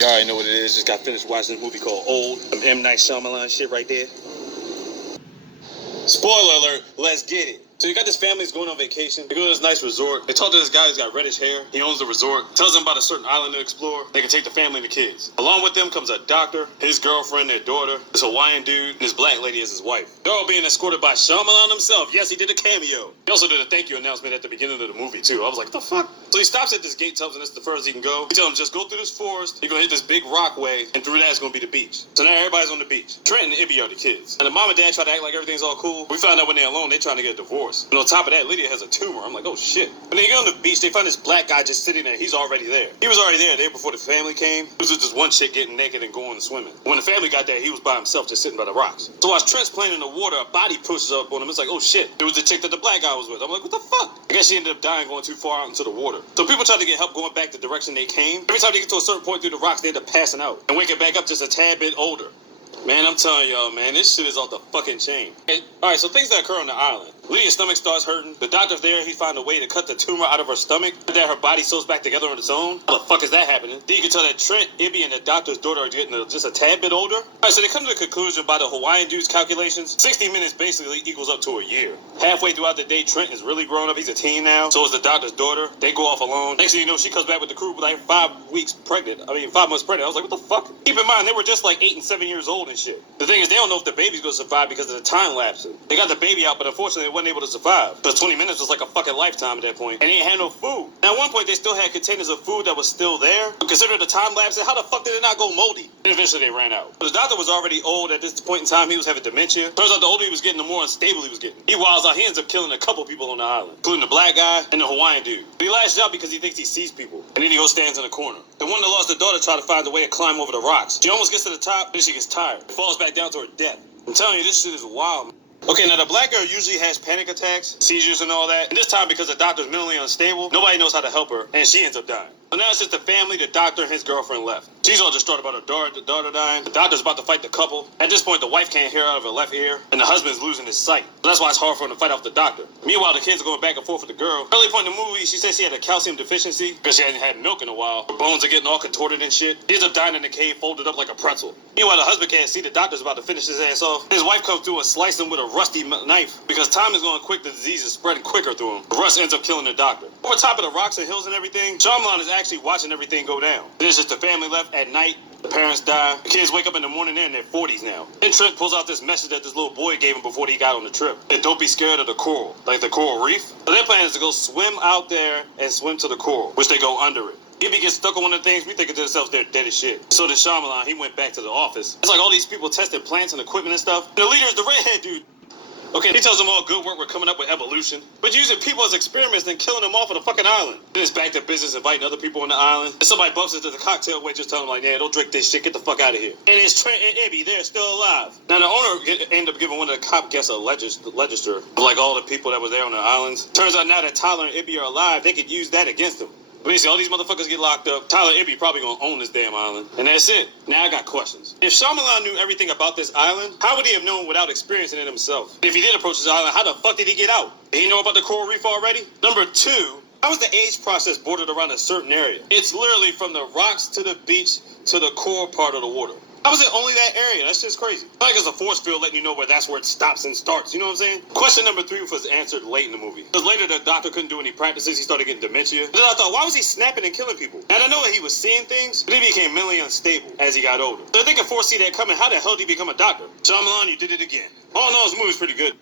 You already know what it is. Just got finished watching a movie called Old. Some M. Night Shyamalan shit right there. Spoiler alert, let's get it. So you got this family that's going on vacation. They go to this nice resort. They talk to this guy who's got reddish hair. He owns the resort. Tells them about a certain island to explore. They can take the family and the kids. Along with them comes a doctor, his girlfriend, their daughter, this Hawaiian dude, and this black lady as his wife. They're all being escorted by Shyamalan himself. Yes, he did a cameo. He also did a thank you announcement at the beginning of the movie, too. I was like, what the fuck? So he stops at this gate, tells them this is the furthest he can go. He tells them, just go through this forest. You're going to hit this big rockway, and through that is going to be the beach. So now everybody's on the beach. Trent and Ibby are the kids. And the mom and dad try to act like everything's all cool. We found out when they're alone, they're trying to get a divorce. And on top of that, Lydia has a tumor. I'm like, oh shit. When they get on the beach, they find this black guy just sitting there. He's already there. He was already there the day before the family came. It was just one chick getting naked and going swimming. When the family got there, he was by himself just sitting by the rocks. So as Trent's playing in the water, a body pushes up on him. It's like, oh shit. It was the chick that the black guy was with. I'm like, what the fuck? I guess she ended up dying going too far out into the water. So people try to get help going back the direction they came. Every time they get to a certain point through the rocks, they end up passing out and waking back up just a tad bit older. Man, I'm telling y'all, man, this shit is off the fucking chain. Alright, so things that occur on the island. Lydia's stomach starts hurting. The doctor's there. He found a way to cut the tumor out of her stomach. That her body sews back together on its own. How the fuck is that happening? Then you can tell that Trent, Ibby, and the doctor's daughter are getting just a tad bit older. Alright, so they come to the conclusion by the Hawaiian dude's calculations. 60 minutes basically equals up to a year. Halfway throughout the day, Trent is really grown up. He's a teen now. So is the doctor's daughter. They go off alone. Next thing you know, she comes back with the crew like 5 months pregnant. I was like, what the fuck? Keep in mind, they were just like 8 and 7 years old and shit. The thing is, they don't know if the baby's gonna survive because of the time lapsing. They got the baby out, but unfortunately, they wasn't able to survive. Because 20 minutes was like a fucking lifetime at that point. And they ain't had no food. Now, at one point, they still had containers of food that was still there. But considering the time lapse, how the fuck did it not go moldy? And eventually, they ran out. But the doctor was already old at this point in time. He was having dementia. Turns out the older he was getting, the more unstable he was getting. He wilds out. He ends up killing a couple people on the island, including the black guy and the Hawaiian dude. But he lashes out because he thinks he sees people. And then he goes stands in a corner. The one that lost the daughter tried to find a way to climb over the rocks. She almost gets to the top, then she gets tired. It falls back down to her death. I'm telling you, this shit is wild. Okay, now the black girl usually has panic attacks, seizures and all that. And this time, because the doctor's mentally unstable, nobody knows how to help her, and she ends up dying. So now it's just the family, the doctor, and his girlfriend left. She's all distraught about her daughter dying. The doctor's about to fight the couple. At this point, the wife can't hear out of her left ear, and the husband's losing his sight. So that's why it's hard for him to fight off the doctor. Meanwhile, the kids are going back and forth with the girl. Early point in the movie, she said she had a calcium deficiency because she hadn't had milk in a while. Her bones are getting all contorted and shit. She ends up dying in the cave, folded up like a pretzel. Meanwhile, the husband can't see the doctor's about to finish his ass off. His wife comes through and slices him with a rusty knife. Because time is going quick, the disease is spreading quicker through him. The rust ends up killing the doctor. Over top of the rocks and hills and everything, Shyamalan is actually watching everything go down. There's just the family left at night. The parents die. The kids wake up in the morning. They're in their 40s now. Then Trent pulls out this message that this little boy gave him before he got on the trip. And don't be scared of the coral. Like the coral reef. So their plan is to go swim out there and swim to the coral, which they go under it. Ibby gets stuck on one of the things, we thinking to ourselves they're dead as shit. So then Shyamalan, he went back to the office. It's like all these people testing plants and equipment and stuff. And the leader is the redhead dude. Okay, he tells them all good work, we're coming up with evolution. But using people as experiments and killing them off on a fucking island. Then it's back to business, inviting other people on the island. And somebody bumps into the cocktail waitress telling them like, yeah, don't drink this shit, get the fuck out of here. And it's Trent and Ibby, they're still alive. Now the owner ended up giving one of the cop guests a register of like all the people that were there on the islands. Turns out now that Tyler and Ibby are alive, they could use that against them. Basically, all these motherfuckers get locked up. Tyler and Ibby probably gonna own this damn island. And that's it. Now I got questions. If Shyamalan knew everything about this island, how would he have known without experiencing it himself? If he did approach this island, how the fuck did he get out? Did he know about the coral reef already? Number two, how is the age process bordered around a certain area? It's literally from the rocks to the beach to the coral part of the water. How is it only that area? That's just crazy. Like it's a force field letting you know where that's where it stops and starts. You know what I'm saying? Question number 3 was answered late in the movie. Because later the doctor couldn't do any practices. He started getting dementia. And then I thought, why was he snapping and killing people? And I know that he was seeing things, but he became mentally unstable as he got older. So if they could foresee that coming, how the hell did he become a doctor? Shyamalan, you did it again. All in all, this movie's pretty good.